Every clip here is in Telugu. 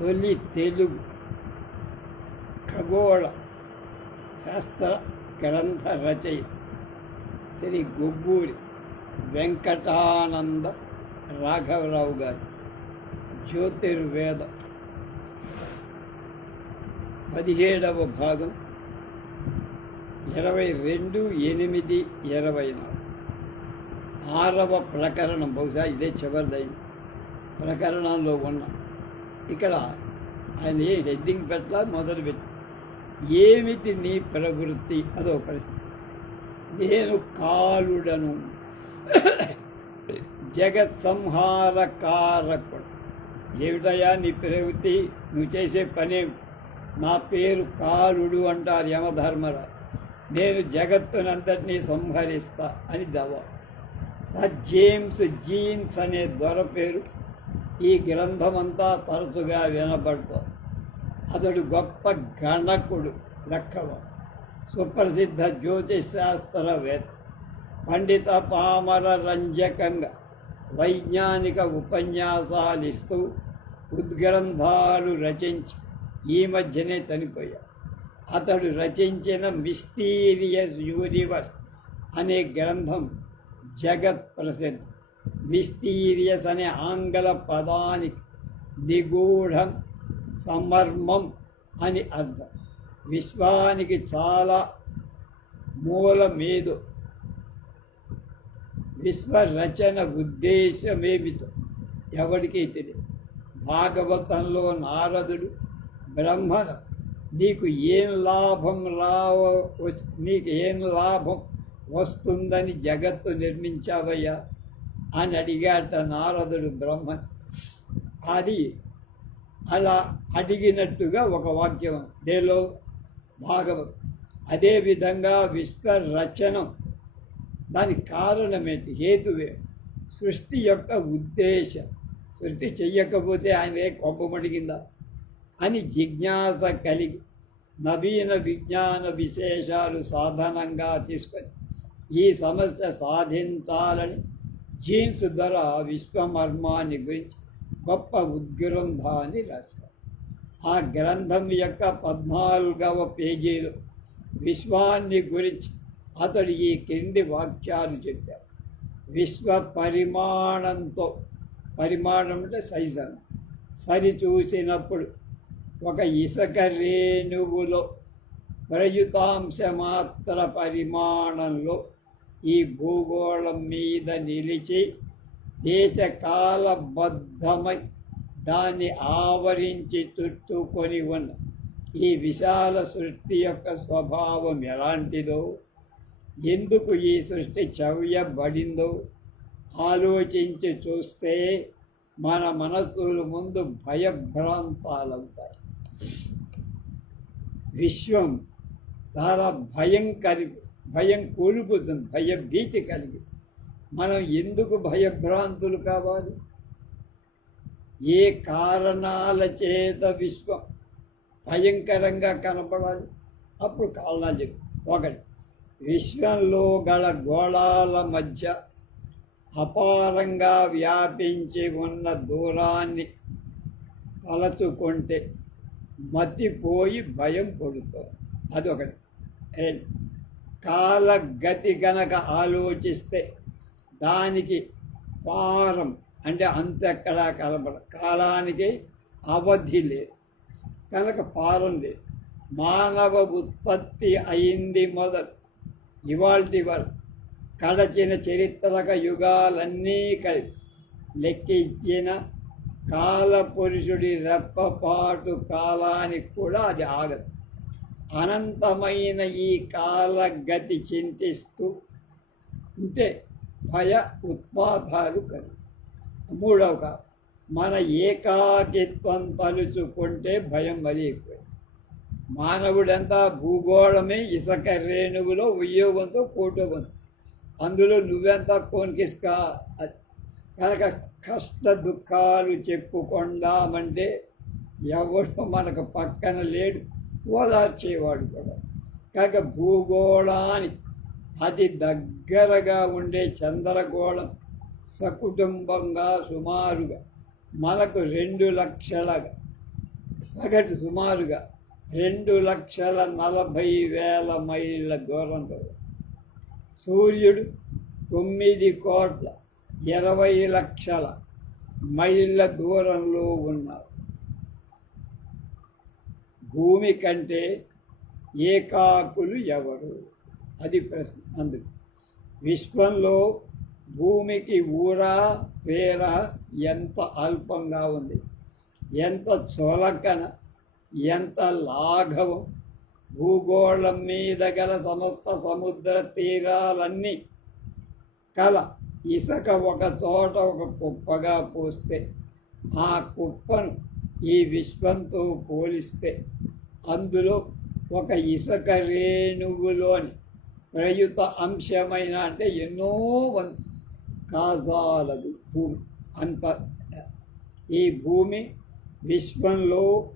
తొలి తెలుగు ఖగోళ శాస్త్ర గ్రంథ రచయిత శ్రీ గొబ్బూరి వెంకటానంద రాఘవరావు గారి జ్యోతిర్వేద పదిహేడవ భాగం ఇరవై రెండు ఎనిమిది ఇరవై నాలుగు ఆరవ ప్రకరణం బహుశా ఇదే చివరిదైంది ప్రకరణంలో ఉన్న ఇక్కడ ఆయన ఏ హెడ్డింగ్ పెట్టాల మొదలు పెట్టి. ఏమిటి నీ ప్రవృత్తి? అదో పరిస్థితి. నేను కాలుడను. జగత్ సంహార కారకుడు ఏమిటయ్యా నీ ప్రవృత్తి? నువ్వు చేసే పనే నా పేరు కాలుడు అంటారు యమధర్మరా నేను జగత్తునంతటినీ సంహరిస్తా అని దవా. సర్ జేమ్స్ జీన్స్ అనే దొర పేరు ఈ గ్రంథమంతా తరచుగా వినబడుతుంది అతడు గొప్ప గణకుడు లెక్కలో. సుప్రసిద్ధ జ్యోతిశాస్త్రవేత్త పండిత పామర రంజకంగా వైజ్ఞానిక ఉపన్యాసాలు ఇస్తూ ఉద్గ్రంథాలు రచించి ఈ మధ్యనే చనిపోయాడు. అతడు రచించిన మిస్టీరియస్ యూనివర్స్ అనే గ్రంథం జగత్ ప్రసిద్ధి. మిస్టీరియస్ అనే ఆంగ్ల పదానికి నిగూఢం సమర్మం అని అర్థం. విశ్వానికి చాలా మూలమేదో. విశ్వరచన ఉద్దేశమేమిటో ఎవరికీ తెలియదు. భాగవతంలో నారదుడు బ్రహ్మ నీకు ఏం లాభం రావ నీకు ఏం లాభం వస్తుందని జగత్తు నిర్మించావయ్యా అని అడిగాట నారదుడు బ్రహ్మ అది అలా అడిగినట్టుగా ఒక వాక్యం. దేలో? భాగవతం. అదేవిధంగా విశ్వరచనం. దాని కారణమేంటి? హేతువే. సృష్టి యొక్క ఉద్దేశం. సృష్టి చెయ్యకపోతే ఆయన ఏ అని జిజ్ఞాస కలిగి నవీన విజ్ఞాన విశేషాలు సాధనంగా తీసుకొని ఈ సమస్య సాధించాలని జీన్స్ ద్వారా విశ్వమర్మాన్ని గురించి గొప్ప ఉద్గ్రంథాన్ని రాశారు. ఆ గ్రంథం యొక్క పద్నాలుగవ పేజీలో విశ్వాన్ని గురించి అతడు ఈ క్రింది వాక్యాలు చెప్పారు. విశ్వ పరిమాణంతో పరిమాణం అంటే సైజ్ అని సరిచూసినప్పుడు ఒక ఇసుక రేణువులో ప్రయుతాంశ మాత్ర పరిమాణంలో ఈ భూగోళం మీద నిలిచి దేశకాలబద్ధమై దాన్ని ఆవరించి చుట్టుకొని ఉన్న ఈ విశాల సృష్టి యొక్క స్వభావం ఎలాంటిదో ఎందుకు ఈ సృష్టి చవ్యబడిందో ఆలోచించి చూస్తే మన మనస్సుల ముందు భయభ్రాంతాలవుతాయి. విశ్వం చాలా భయం భయం కోల్పోతుంది భయభీతి కలిగిస్తుంది. మనం ఎందుకు భయభ్రాంతులు కావాలి? ఏ కారణాల చేత విశ్వం భయంకరంగా కనపడాలి? అప్పుడు కారణాలు చెప్పు. ఒకటి విశ్వంలో గల గోళాల మధ్య అపారంగా వ్యాపించి ఉన్న దూరాన్ని తలచుకుంటే మతిపోయి భయం పడుతుంది అది రెండు కాలగతి గనక ఆలోచిస్తే దానికి పారం అంటే అంతెక్కడా కలపడ కాలానికి అవధి లేదు. కనుక పారం లేదు. మానవ ఉత్పత్తి అయింది మొదలు. ఇవాల్టి వరకు కడచిన చరిత్రక యుగాలన్నీ కలిపి లెక్కించిన కాలపురుషుడి రెప్పపాటు కాలానికి కూడా అది ఆగదు. అనంతమైన ఈ కాలగతి చింతిస్తూ ఉంటే భయ ఉత్పాదాలు కలు. మూడవ మన ఏకాకిత్వం తలుచుకుంటే భయం మరీ ఎక్కువ. మానవుడంతా భూగోళమే ఇసక రేణువులో ఉద్యోగంతో కూటోగంతో అందులో నువ్వెంత కోనికిస్క? కనుక కష్ట దుఃఖాలు చెప్పుకుందామంటే ఎవడు మనకు పక్కన లేడు. ఓదార్చేవాడు కూడా. కాక భూగోళానికి అతి దగ్గరగా ఉండే చంద్రగోళం సకుటుంబంగా సుమారుగా మనకు రెండు లక్షల సగటు సుమారుగా రెండు లక్షల నలభై వేల మైళ్ళ దూరంలో సూర్యుడు తొమ్మిది కోట్ల ఇరవై లక్షల మైళ్ళ దూరంలో ఉన్నారు. భూమి కంటే ఏకాకులు ఎవరు? అది ప్రశ్న. అందుకు విశ్వంలో భూమికి ఊరా పేర ఎంత అల్పంగా ఉంది? ఎంత చులకన ఎంత లాఘవం? భూగోళం మీద గల సమస్త సముద్ర తీరాలన్నీ కల ఇసుక ఒక చోట ఒక కుప్పగా పోస్తే ఆ కుప్పను ఈ విశ్వంతో పోలిస్తే అందులో ఒక ఇసుక రేణువులోని ప్రయుత అంశమైన అంటే ఎన్నో వంతు కాజాలదు భూమి. అంత ఈ భూమి విశ్వంలో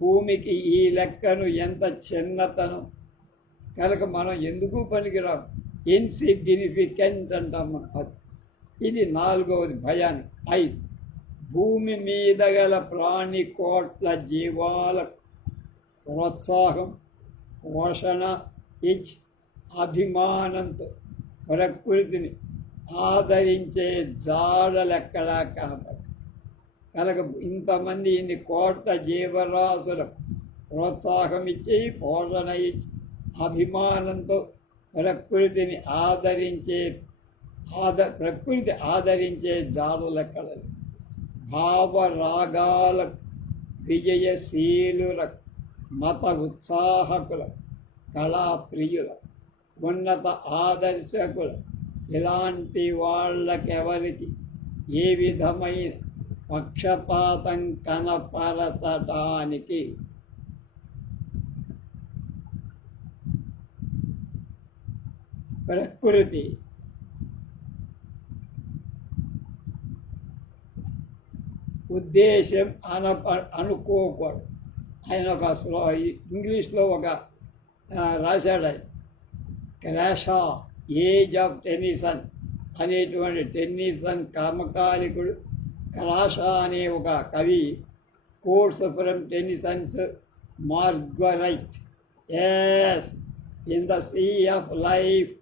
భూమికి ఈ లెక్కను ఎంత చిన్నతనం? కనుక మనం ఎందుకు పనికిరాం? ఇన్సిగ్నిఫికెంట్ అంటాం మనం. అది ఇది నాలుగవది భయాన్ని ఐదు భూమి మీద గల ప్రాణి కోట్ల జీవాల ప్రోత్సాహం పోషణ ఇచ్ అభిమానంతో ప్రకృతిని ఆదరించే జాడలెక్కడా కనపడ కనుక ఇంతమంది ఇన్ని కోట్ల జీవరాశుల ప్రోత్సాహం ఇచ్చి పోషణ ఇచ్చి అభిమానంతో ప్రకృతిని ఆదరించే ఆద ప్రకృతి ఆదరించే జాడలెక్కడలేదు భావరాగాల విజయశీలుల మత ఉత్సాహకుల కళాప్రియుల ఉన్నత ఆదర్శకుల ఇలాంటి వాళ్ళకెవరికి ఏ విధమైన పక్షపాతం కనపరచటానికి? ప్రకృతి ఉద్దేశం అన అనుకోకూడదు. ఆయన ఒక స్లో ఇంగ్లీష్లో ఒక రాశాడు ఆయన. క్రాషా ఏజ్ ఆఫ్ టెన్నిసన్ అనేటువంటి టెన్నిసన్ కామకాలికుడు క్రాషా అనే ఒక కవి course from Tennyson's Marguerite yes in the sea of life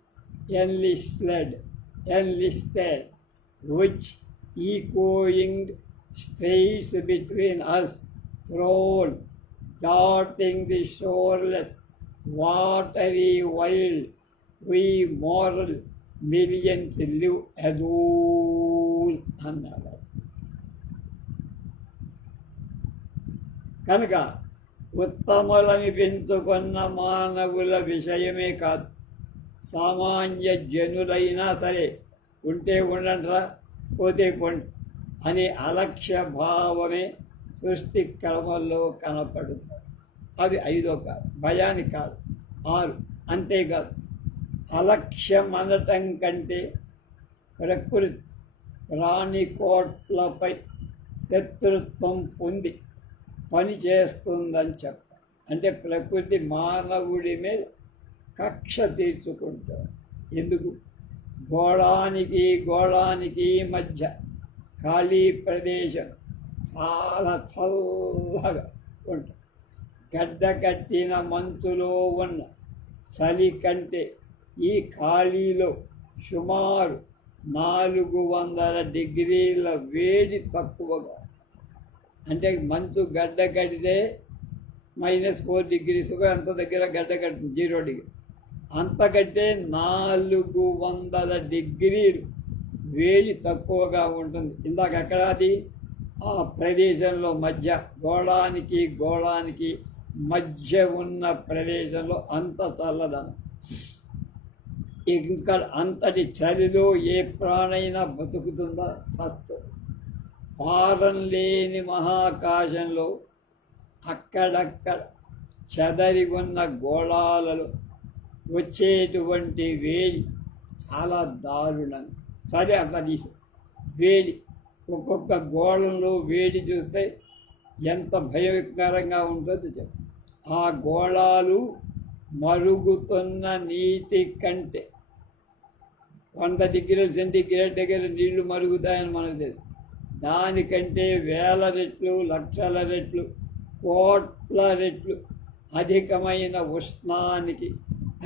enlisted enlisted which echoing strays between us thrown, darting the shoreless, watery wild, we moral millions live alone అన్నాడు కనుక ఉత్తములని పెంచుకున్న మానవుల విషయమే కాదు సామాన్య జనులైనా సరే ఉంటే ఉండండిరా పోతే పోండి అనే అలక్ష్య భావమే సృష్టి క్రమంలో కనపడుతుంది. అది ఐదో కాదు భయానికి కాదు ఆరు అంతేకాదు అలక్ష్యం అనటం కంటే ప్రకృతి ప్రాణికోట్లపై శత్రుత్వం పొంది పని చేస్తుందని అంటే ప్రకృతి మానవుడి మీద కక్ష తీర్చుకుంటారు ఎందుకు? గోళానికి గోళానికి మధ్య ఖాళీ ప్రదేశం చాలా చల్లగా ఉంటుంది. గడ్డ కట్టిన మంచులో ఉన్న చలి కంటే ఈ ఖాళీలో సుమారు నాలుగు వందల డిగ్రీల వేడి తక్కువగా అంటే మంచు గడ్డ కడితే మైనస్ ఫోర్ డిగ్రీస్గా అంత దగ్గర గడ్డ కట్టింది జీరో డిగ్రీ. అంతకంటే నాలుగు వందల డిగ్రీలు వేడి తక్కువగా ఉంటుంది. ఇందాక ఎక్కడాది ఆ ప్రదేశంలో మధ్య గోళానికి గోళానికి మధ్య ఉన్న ప్రదేశంలో అంత చల్లదనం. ఇంకా అంతటి చలిలో ఏ ప్రాణైనా బతుకుతుందా? చస్తుంది పాదం లేని మహాకాశంలో అక్కడక్కడ చెదరి ఉన్న గోళాలలో వచ్చేటువంటి వేడి చాలా దారుణం. సరే అట్లా తీసి వేడి ఒక్కొక్క గోళంలో వేడి చూస్తే ఎంత భయంకరంగా ఉంటుందో చెప్పు. ఆ గోళాలు మరుగుతున్న నీటి కంటే వంద డిగ్రీల సెంటిగ్రేడ్ దగ్గర నీళ్ళు మరుగుతాయని మనకు తెలుసు. దానికంటే వేల రెట్లు లక్షల రెట్లు కోట్ల రెట్లు అధికమైన ఉష్ణానికి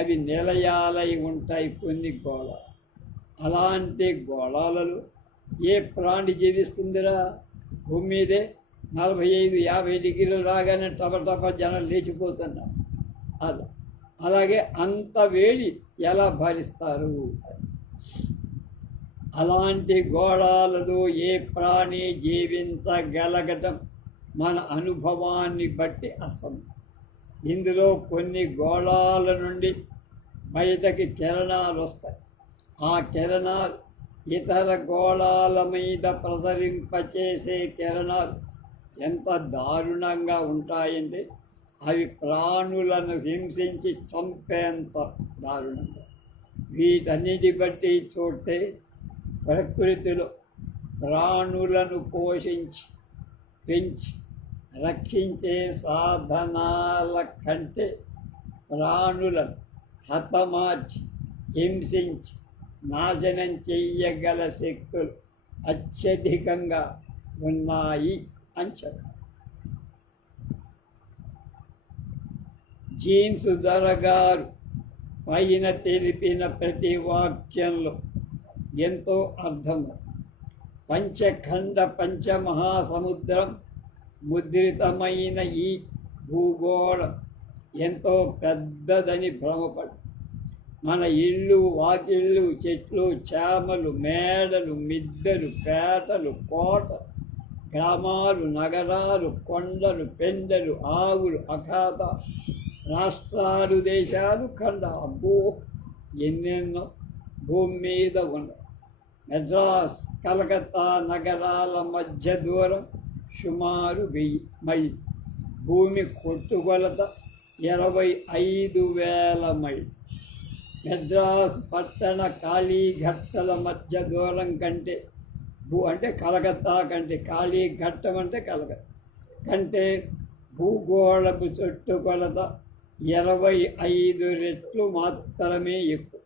అవి నిలయాలై ఉంటాయి కొన్ని గోళాలు. అలాంటి గోళాలలో ఏ ప్రాణి జీవిస్తుందిరా? భూమి మీదే నలభై ఐదు యాభై డిగ్రీలు రాగానే టపటప జనం లేచిపోతున్నారు. అలా అలాగే అంత వేడి ఎలా భరిస్తారు? అలాంటి గోళాలలో ఏ ప్రాణి జీవించగలగటం మన అనుభవాన్ని బట్టి అసలు ఇందులో కొన్ని గోళాల నుండి బయటకి కిరణాలు వస్తాయి. ఆ కిరణాలు ఇతర గోళాల మీద ప్రసరింపచేసే కిరణాలు ఎంత దారుణంగా ఉంటాయంటే అవి ప్రాణులను హింసించి చంపేంత దారుణంగా. వీటన్నిటి బట్టి చూస్తే ప్రకృతిలో ప్రాణులను పోషించి పెంచి రక్షించే సాధనాల కంటే ప్రాణులను హతమార్చి హింసించి నాశనం చెయ్యగల శక్తులు అత్యధికంగా ఉన్నాయి అని చెప్పారు. జీన్స్ దొరగారు పైన తెలిపిన ప్రతి వాక్యంలో ఎంతో అర్థము పంచఖండ పంచమహాసముద్రం ముద్రితమైన ఈ భూగోళం ఎంతో పెద్దదని భ్రమపడు మన ఇల్లు వాకిళ్ళు చెట్లు చేమలు మేడలు మిద్దెలు పేటలు కోటలు గ్రామాలు నగరాలు కొండలు పెండలు ఆవులు అఖాత రాష్ట్రాలు దేశాలు ఖండ అబ్బో ఎన్నెన్నో భూమి మీద ఉన్న మెడ్రాస్ కలకత్తా నగరాల మధ్య దూరం సుమారు వెయ్యి మైల్. భూమి కొట్టుకొలత ఇరవై ఐదు వేల మైల్. మెద్రాస్ పట్టణ కాళీఘట్టల మధ్య దూరం కంటే భూ అంటే కలకత్తా కంటే కాళీఘట్టం అంటే కలక కంటే భూగోళపు చుట్టుకొలత ఇరవై ఐదు రెట్లు మాత్రమే ఎక్కువ.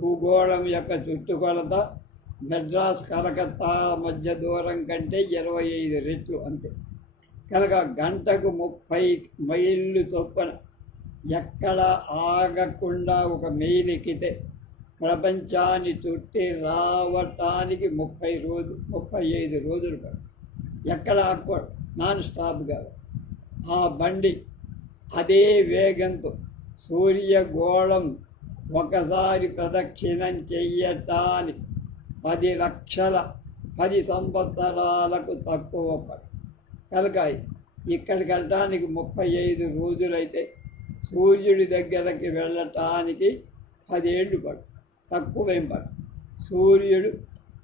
భూగోళం యొక్క చుట్టుకొలత మెడ్రాస్ కలకత్తా మధ్య దూరం కంటే ఇరవై ఐదు రెట్లు అంతే. కనుక గంటకు ముప్పై మైళ్ళు చొప్పున ఎక్కడ ఆగకుండా ఒక మెయిల్ ఎక్కితే ప్రపంచాన్ని చుట్టి రావటానికి ముప్పై రోజు ముప్పై ఐదు రోజులు పడు ఎక్కడ ఆగకూడదు. నాన్ స్టాప్ ఆ బండి అదే వేగంతో సూర్యగోళం ఒకసారి ప్రదక్షిణం చెయ్యటానికి పది లక్షల పది సంవత్సరాలకు తక్కువ పడు కనుక ఇక్కడికి వెళ్ళటానికి ముప్పై ఐదు రోజులైతే సూర్యుడి దగ్గరకి వెళ్ళటానికి పదేళ్ళు పడు తక్కువేం పడు. సూర్యుడు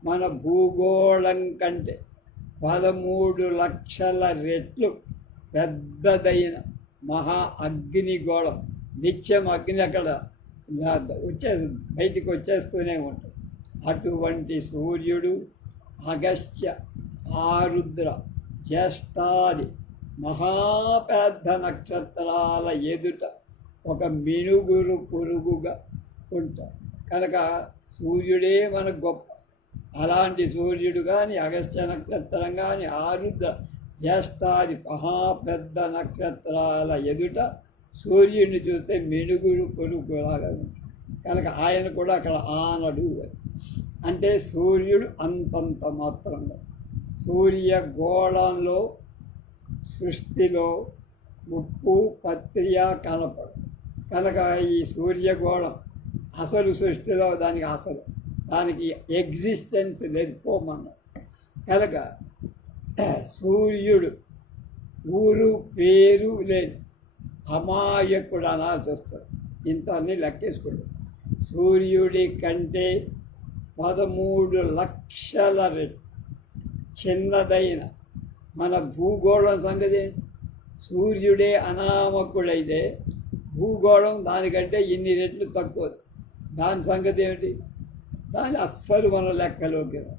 మన భూగోళం కంటే పదమూడు లక్షల రెట్లు పెద్దదైన మహా అగ్నిగోళం నిత్యం అగ్ని అక్కడ వచ్చే బయటికి వచ్చేస్తూనే ఉంటుంది. అటువంటి సూర్యుడు అగస్త్య ఆరుద్ర చేస్తాది మహాపెద్ద నక్షత్రాల ఎదుట ఒక మినుగురు పురుగుగా ఉంటాం కనుక సూర్యుడే మనకు గొప్ప. అలాంటి సూర్యుడు కానీ అగస్త్య నక్షత్రం కానీ ఆరుద్ర జ్యేష్ఠాది మహాపెద్ద నక్షత్రాల ఎదుట సూర్యుడిని చూస్తే మినుగురు పురుగులాగా ఉంటుంది కనుక ఆయన కూడా అక్కడ ఆనడు అంటే సూర్యుడు అంతంత మాత్రంగా. సూర్య గోళంలో సృష్టిలో ఉప్పు పత్రియ కనపడు కనుక ఈ సూర్యగోళం అసలు సృష్టిలో దానికి అసలు దానికి ఎగ్జిస్టెన్స్ లేదు కనుక సూర్యుడు ఊరు పేరు లేని అమాయకుడు అనాల్సి వస్తుంది. ఇంత అన్ని లెక్కేసుకోడు సూర్యుడి కంటే పదమూడు లక్షల రెట్లు చిన్నదైన మన భూగోళం సంగతి సూర్యుడే అనామకుడైతే భూగోళం దానికంటే ఇన్ని రెట్లు తక్కువ. దాని సంగతి ఏమిటి? దాని అస్సలు మన లెక్కలోకి రాదు.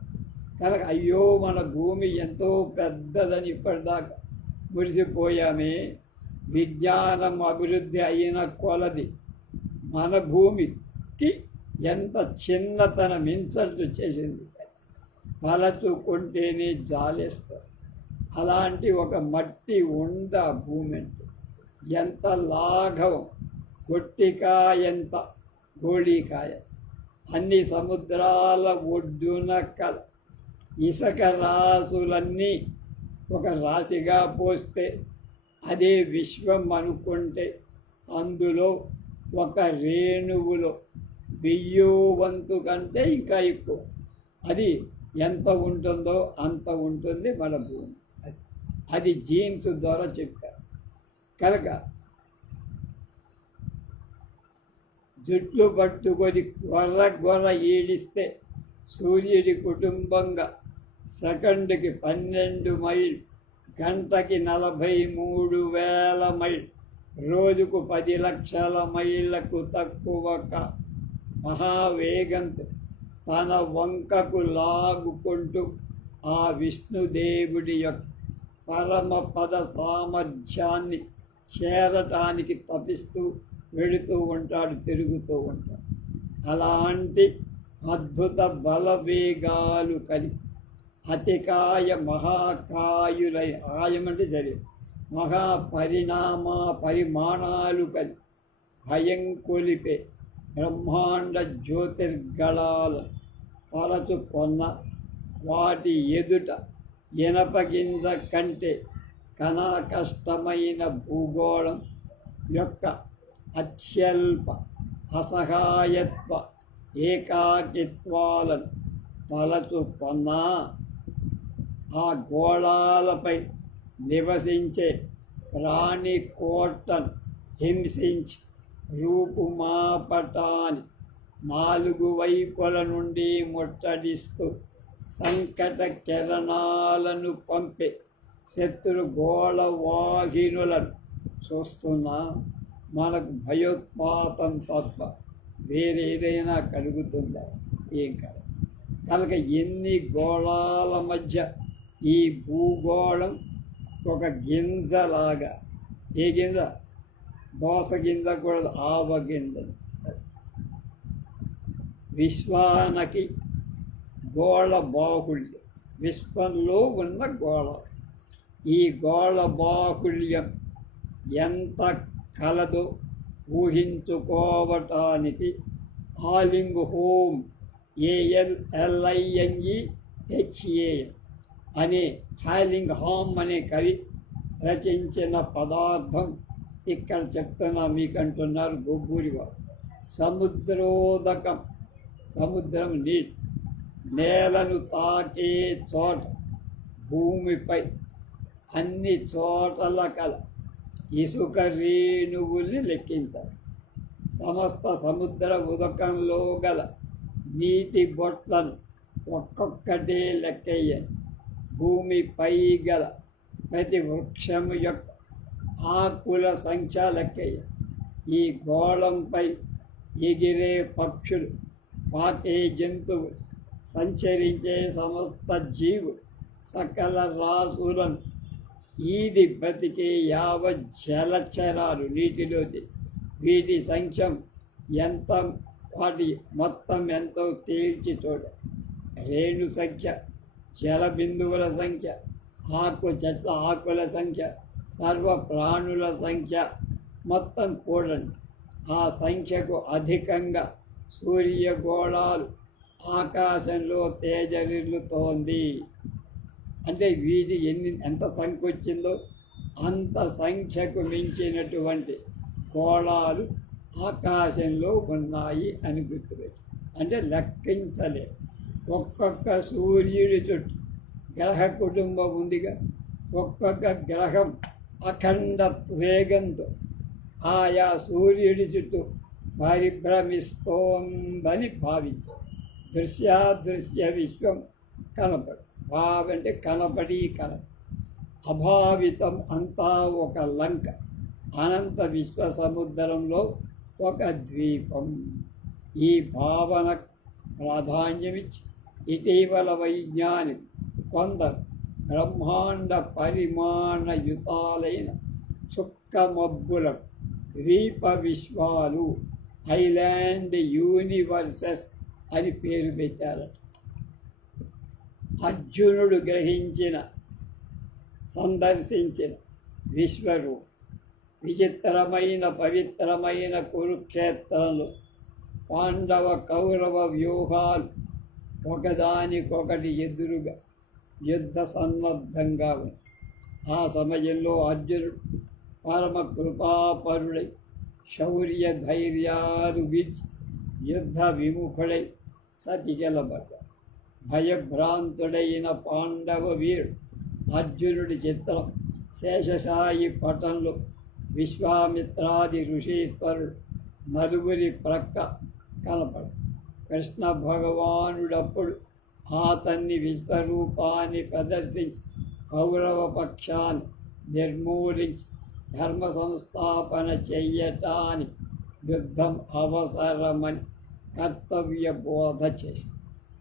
కనుక అయ్యో మన భూమి ఎంతో పెద్దదని ఇప్పటిదాకా మురిసిపోయామే. విజ్ఞానం అభివృద్ధి అయిన కొలది. మన భూమికి ఎంత చిన్నతనం మించట్లు చేసింది. తలచుకుంటేనే జాలేస్తారు అలాంటి ఒక మట్టి ఉండ భూమి అంటే ఎంత లాఘవం. కొట్టికాయ ఎంత. గోళీకాయ. అన్ని సముద్రాల ఒడ్డున కల. ఇసుక రాసులన్నీ ఒక రాశిగా పోస్తే అదే విశ్వం అనుకుంటే అందులో ఒక రేణువులో వెయ్యో వంతు కంటే ఇంకా ఎక్కువ. అది ఎంత ఉంటుందో అంత ఉంటుంది మన భూమి. అది జీన్స్ ద్వారా చెప్పారు. కనుక జుట్లు పట్టుకొని గొర్ర గొర్ర ఈడిస్తే సూర్యుడి కుటుంబంగా సెకండ్కి పన్నెండు మైల్ గంటకి నలభై మూడు వేల మైల్ రోజుకు పది లక్షల మైళ్ళకు తక్కువ మహావేగంతో తన వంకకు లాగుకుంటూ ఆ విష్ణుదేవుడి యొక్క పరమపద సామర్థ్యాన్ని చేరటానికి తపిస్తూ వెళుతూ ఉంటాడు తిరుగుతూ ఉంటాడు. అలాంటి అద్భుత బలవేగాలు కలి అతికాయ మహాకాయులై ఆయమంటే సరే మహాపరిణామ పరిమాణాలు కలి భయం కొలిపే బ్రహ్మాండ జ్యోతిర్గళాలు తలచుకొన్న వాటి ఎదుట ఇనపగింజ కంటే కనా కష్టమైన భూగోళం యొక్క అత్యల్ప అసహాయత్వ ఏకాకిత్వాలను తలచుకొన్నా ఆ గోళాలపై నివసించే ప్రాణి కోటను హింసించి రూపుమాపటాన్ని నాలుగు వైపుల నుండి ముట్టడిస్తూ సంకట కిరణాలను పంపే శత్రు గోళవాహినులను చూస్తున్నా మనకు భయోత్పాతం తప్ప వేరేదైనా కలుగుతుందా? ఏం కాదు. కనుక ఎన్ని గోళాల మధ్య ఈ భూగోళం ఒక గింజలాగా ఏ గింజ? దోస గింజ కూడా ఆవ గింజ. విశ్వానికి గోళ బాహుళ్యం. విశ్వంలో ఉన్న గోళ. ఈ గోళ బాహుళ్యం ఎంత కలదో ఊహించుకోవటానికి Allingham A L L I N E H A M అనే హాలింగ్ హామ్ అనే కవి రచించిన పదార్థం ఇక్కడ చెప్తున్నా మీకు అంటున్నారు గొబ్బూరి వారు. సముద్రోదకం సముద్రం నీటి. నేలను తాకే చోట భూమిపై అన్ని చోటల కల ఇసుక రేణువుల్ని లెక్కించాలి సమస్త సముద్ర ఉదకంలో గల నీటి బొట్లను ఒక్కొక్కటే లెక్కయ్యండి భూమిపై గల ప్రతి వృక్షము యొక్క ఆకుల సంఖ్య లెక్కయ్య ఈ గోళంపై ఎగిరే పక్షులు పాకే జంతువులు సంచరించే సమస్త జీవు సకల రాసులను ఈది బ్రతికే యావ జలచరాలు నీటిలోది. వీటి సంఖ్య ఎంత? వాటి మొత్తం ఎంతో తేల్చి చూడ రేణు సంఖ్య జల బిందువుల సంఖ్య ఆకు చెట్ల ఆకుల సంఖ్య సర్వ ప్రాణుల సంఖ్య మొత్తం కూడండి. ఆ సంఖ్యకు అధికంగా సూర్యగోళాలు ఆకాశంలో తేజరిల్లుతోంది అంటే వీటి ఎన్ని ఎంత సంఖ్య వచ్చిందో అంత సంఖ్యకు మించినటువంటి గోళాలు ఆకాశంలో ఉన్నాయి అని గుర్తుపెట్టి. అంటే లెక్కించలే. ఒక్కొక్క సూర్యుడి చుట్టూ గ్రహ కుటుంబం ఉందిగా. ఒక్కొక్క గ్రహం అఖండ వేగంతో ఆయా సూర్యుడి చుట్టూ పరిభ్రమిస్తోందని భావించారు దృశ్యాదృశ్య విశ్వం కనపడు. భావ అంటే కనపడి కన అభావితం అంతా ఒక లంక. అనంత విశ్వ సముద్రంలో ఒక ద్వీపం. ఈ భావన ప్రాధాన్యమిచ్చి ఇటీవల వైజ్ఞానిక కొందరు బ్రహ్మాండ పరిమాణయుతాలైన చుక్కమబ్బులకు ద్వీప విశ్వాలు ఐలాండ్ యూనివర్సెస్ అని పేరు పెట్టారట. అర్జునుడు గ్రహించిన సందర్శించిన విశ్వరూపం విచిత్రమైన పవిత్రమైన కురుక్షేత్రంలో పాండవ కౌరవ వ్యూహాలు ఒకదానికొకటి ఎదురుగా యుద్ధ సన్నద్ధంగా ఉంది ఆ సమయంలో అర్జునుడు పరమ కృపాపరుడై శౌర్య ధైర్యాలు విడిచి యుద్ధ విముఖుడై సతికెలబడ్డాడు భయభ్రాంతుడైన పాండవ వీరుడు అర్జునుడి చిత్రం శేషసాయి పటంలో విశ్వామిత్రాది ఋషీశ్వరుడు నలుగురి ప్రక్క కనపడు కృష్ణ భగవానుడప్పుడు అతన్ని విశ్వరూపాన్ని ప్రదర్శించి కౌరవ పక్షాన్ని నిర్మూలించి ధర్మ సంస్థాపన చెయ్యటానికి యుద్ధం అవసరమని కర్తవ్య బోధ చేసి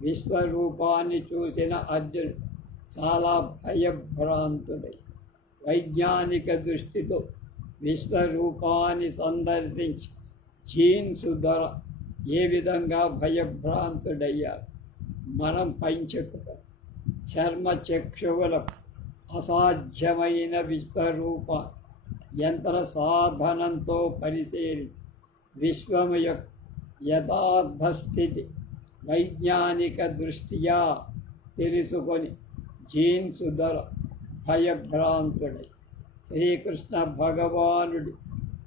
విశ్వరూపాన్ని చూసిన అర్జునుడు చాలా భయభ్రాంతుడై వైజ్ఞానిక దృష్టితో విశ్వరూపాన్ని సందర్శించి జీన్స్ ధర ఏ విధంగా భయభ్రాంతుడయ్యారు? మనం పంచకుట చర్మచక్షువులకు అసాధ్యమైన విశ్వరూప యంత్ర సాధనంతో పరిశీలి విశ్వము యొక్క యథార్థస్థితి వైజ్ఞానిక దృష్ట్యా తెలుసుకొని జీన్స్ ధర భయభ్రాంతుడై శ్రీకృష్ణ భగవానుడి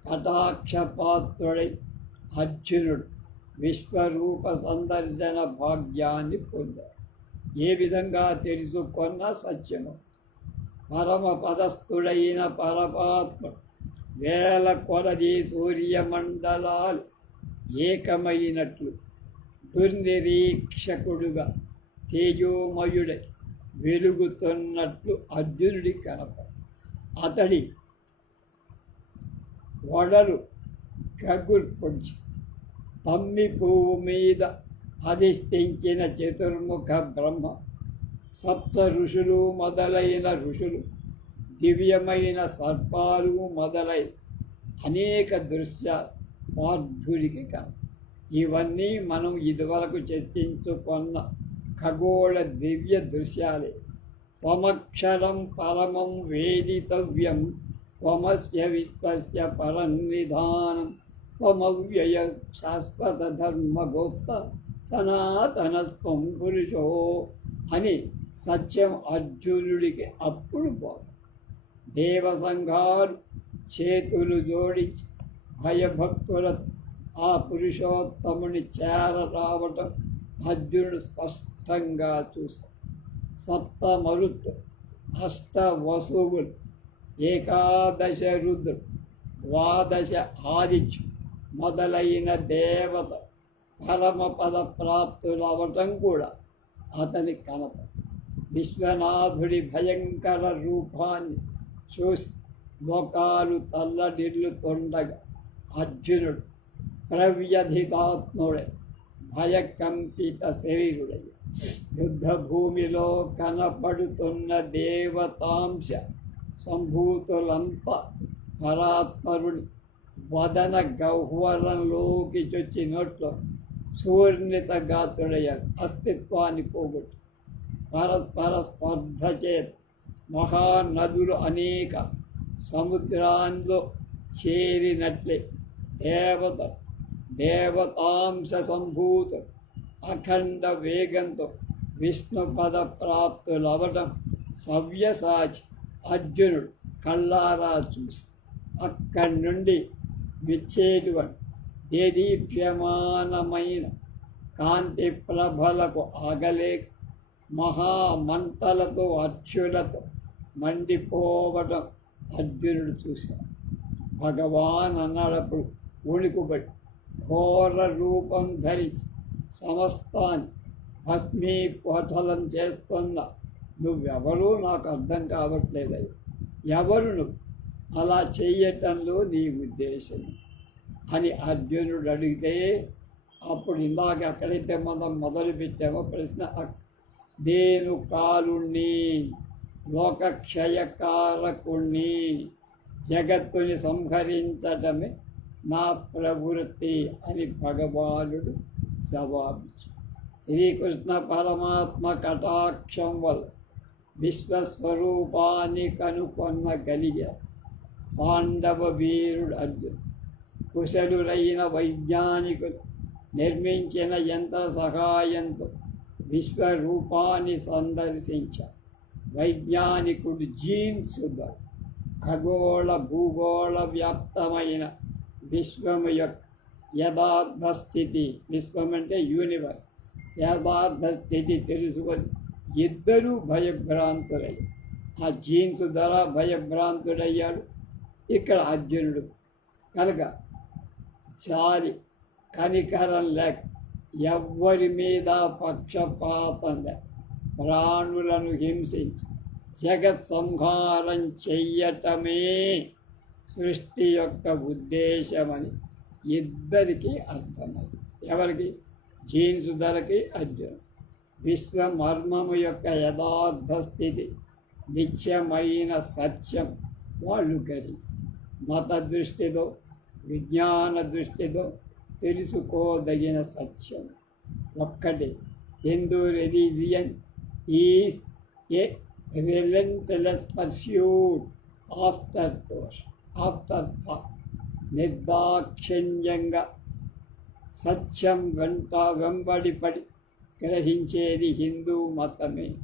కటాక్షపాత్రుడై అర్జునుడు విశ్వరూప సందర్శన భాగ్యాన్ని పొందాడు. ఏ విధంగా తెలుసుకున్న సత్యము? పరమ పదస్థుడైన పరమాత్మ వేల కొలది సూర్యమండలాలు ఏకమైనట్లు. దుర్నిరీక్షకుడుగా తేజోమయుడై వెలుగుతున్నట్లు అర్జునుడి కనప. అతడి వడలు కగుర్పొడిచి తమ్మి పువ్వు మీద అధిష్ఠించిన చతుర్ముఖ బ్రహ్మ సప్త ఋషులు మొదలైన ఋషులు దివ్యమైన సర్పాలు మొదలై అనేక దృశ్య పార్థుడికి కాదు ఇవన్నీ మనం ఇదివరకు చర్చించుకున్న ఖగోళ దివ్య దృశ్యాలే. త్వమక్షరం పరమం వేదితవ్యం త్వమస్య విశ్వస్య పరన్నిధానం త్వమవ్యయ శాశ్వత ధర్మగోప్త సనాతనస్వం పురుషో అని సత్యం అర్జునుడికి అప్పుడు పోదు దేవసంఘాలు చేతులు జోడించి భయభక్తుల ఆ పురుషోత్తముని చేర రావటం అర్జునుడు స్పష్టంగా చూశాడు. సప్త మరుత్ అష్ట వసువులు ఏకాదశ రుద్రుడు ద్వాదశ ఆదిత్యు మొదలైన దేవత పరమపద ప్రాప్తులవటం కూడా అతని కనప. విశ్వనాథుడి భయంకర రూపాన్ని చూసి లోకాలు తల్లడిల్లుతుండగా అర్జునుడు ప్రవ్యధితాత్ముడే భయకంపిత శరీరుడై యుద్ధభూమిలో కనపడుతున్న దేవతాంశ సంభూతులంతా పరాత్మరుని వదన గహ్వరంలోకి చొచ్చినట్లు సూర్ణిత గాత్రుడయ్యాడు అస్తిత్వాన్ని పోగొట్టు పరస్పర స్పర్ధ చేత మహానదులు అనేక సముద్రాల్లో చేరినట్లే దేవత దేవతాంశ సంభూత అఖండ వేగంతో విష్ణుపద ప్రాప్తులవటం సవ్యసాచి అర్జునుడు కళ్ళారా చూసి అక్కడి నుండి విచ్చేటువంటి దేదీప్యమానమైన కాంతి ప్రభలకు ఆగలేక మహామంటలతో అర్చులతో మండిపోవటం అర్జునుడు చూశాడు. భగవాన్ అన్నాడప్పుడు ఉణికుబడి ఘోర రూపం ధరించి సమస్తాన్ని భస్మీపటలం చేస్తున్న నువ్వెవరూ నాకు అర్థం కావట్లేదయ్య. ఎవరు నువ్వు? అలా చేయటంలో నీ ఉద్దేశం అని అర్జునుడు అడిగితే అప్పుడు ఇందాక ఎక్కడైతే మనం మొదలు పెట్టామో ప్రశ్న దేను కాలుణ్ణి లోకక్షయకారకుణ్ణి? జగత్తుని సంహరించటమే నా ప్రవృత్తి అని భగవానుడు జవాబిచ్చు శ్రీకృష్ణ పరమాత్మ కటాక్షం వల్ల విశ్వస్వరూపాన్ని కనుకొన్న గలిగ పాండవ వీరుడు అర్జున్ కుశలులైన వైజ్ఞానికులు నిర్మించిన యంత్ర సహాయంతో విశ్వరూపాన్ని సందర్శించ వైజ్ఞానికుడు జీన్స్ ఖగోళ భూగోళ వ్యాప్తమైన విశ్వము యొక్క యథార్థ స్థితి విశ్వం అంటే యూనివర్స్ యథార్థ స్థితి తెలుసుకొని ఇద్దరూ భయభ్రాంతులయ్యారు. ఆ జీన్స్ ధర భయభ్రాంతుడయ్యాడు. ఇక్కడ అర్జునుడు. కనుక చాలి కనికరం లేక ఎవ్వరి మీద పక్షపాతం లేక ప్రాణులను హింసించి జగత్ సంహారం చెయ్యటమే సృష్టి యొక్క ఉద్దేశమని ఇద్దరికి అర్థమైంది ఎవరికి? జీన్స్ ధరకి అర్జున్ విశ్వమర్మము యొక్క యథార్థ స్థితి నిత్యమైన సత్యం వాళ్ళు గ్రహించి మత దృష్టితో విజ్ఞాన దృష్టితో తెలుసుకోదగిన సత్యం ఒక్కటి. Hindu religion is a relentless pursuit after దోష్ after నిర్దాక్షిణ్యంగా సత్యం వెంట వెంబడిపడి గ్రహించేది హిందూ మతమే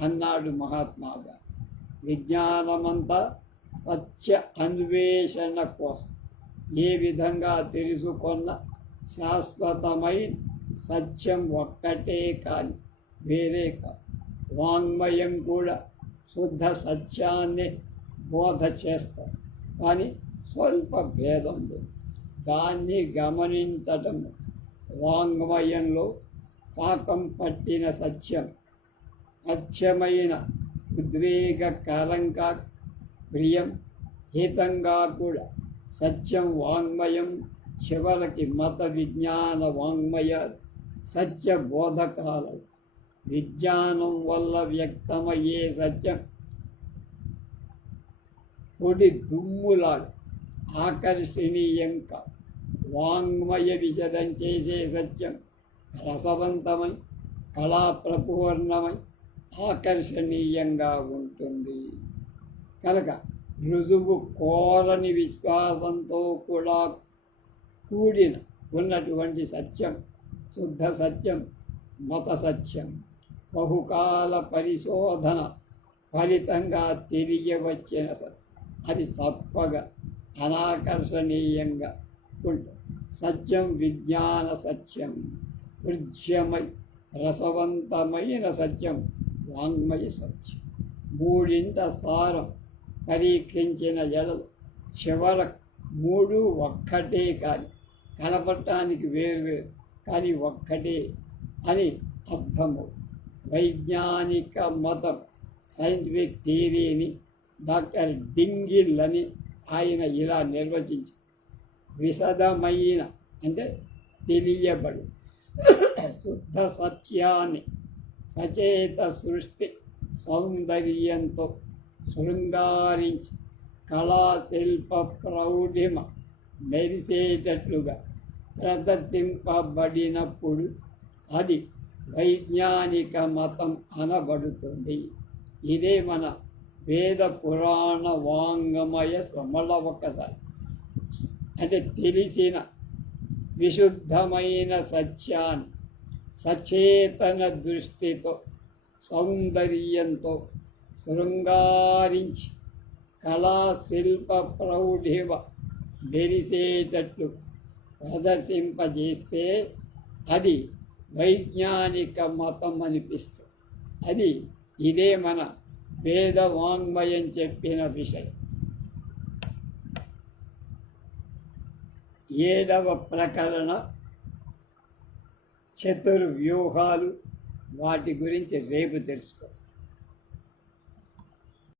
అన్నాడు మహాత్మా గాంధీ విజ్ఞానమంతా సత్య అన్వేషణ కోసం ఏ విధంగా తెలుసుకున్న శాశ్వతమైన సత్యం ఒక్కటే కాని వేరే కాదు. వాంగ్మయం కూడా శుద్ధ సత్యాన్ని బోధ చేస్తారు కానీ స్వల్ప భేదం దాన్ని గమనించటం వాంగ్మయంలో పాకం పట్టిన సత్యం. అచ్చమైన ఉద్వేగ ఉద్వేగకరంగా ప్రియం హితంగా కూడా సత్యం వాంగ్మయం చివరికి మత విజ్ఞాన వాంగ్మయ సత్య బోధకాలు విజ్ఞానం వల్ల వ్యక్తమయ్యే సత్యం. పొడి దుమ్ములాగా ఆకర్షణీయంగా వాంగ్మయ విశదం చేసే సత్యం. రసవంతమై కళాప్రపూర్ణమై ఆకర్షణీయంగా ఉంటుంది. కనుక రుజువు కోరని విశ్వాసంతో కూడా కూడిన ఉన్నటువంటి సత్యం శుద్ధ సత్యం మత సత్యం బహుకాల పరిశోధన ఫలితంగా తెలియవచ్చిన సత్యం. అది చప్పగా అనాకర్షణీయంగా ఉంటుంది. సత్యం విజ్ఞాన సత్యం హృద్యమై రసవంతమైన సత్యం వాంగ్మయ సత్యం. మూడింట సారం పరీక్షించిన ఎడలు చివర మూడు ఒక్కటే కాని కనపడటానికి వేరువేరు కానీ ఒక్కటే అని అర్థము. వైజ్ఞానిక మతం సైంటిఫిక్ థియరీని డాక్టర్ డింగిల్ అని ఆయన ఇలా నిర్వచించి విశదమైన అంటే తెలియబడు. శుద్ధ సత్యాన్ని సచేత సృష్టి సౌందర్యంతో శృంగారించి కళాశిల్ప ప్రౌఢిమ మెరిసేటట్లుగా ప్రదర్శింపబడినప్పుడు అది వైజ్ఞానిక మతం అనబడుతుంది. ఇదే మన వేద పురాణ వాంగమయ మళ్ళా ఒక్కసారి. అంటే తెలిసిన విశుద్ధమైన సత్యాన్ని సచేతన దృష్టితో సౌందర్యంతో శృంగారించి కళాశిల్ప ప్రౌఢివ మెరిసేటట్లు ప్రదర్శింపజేస్తే అది వైజ్ఞానిక మతం అనిపిస్తుంది. అది ఇదే మన వేద వాంగ్మయం చెప్పిన విషయం. ఏడవ ప్రకరణ చతుర్వ్యూహాలు. వాటి గురించి రేపు తెలుసుకో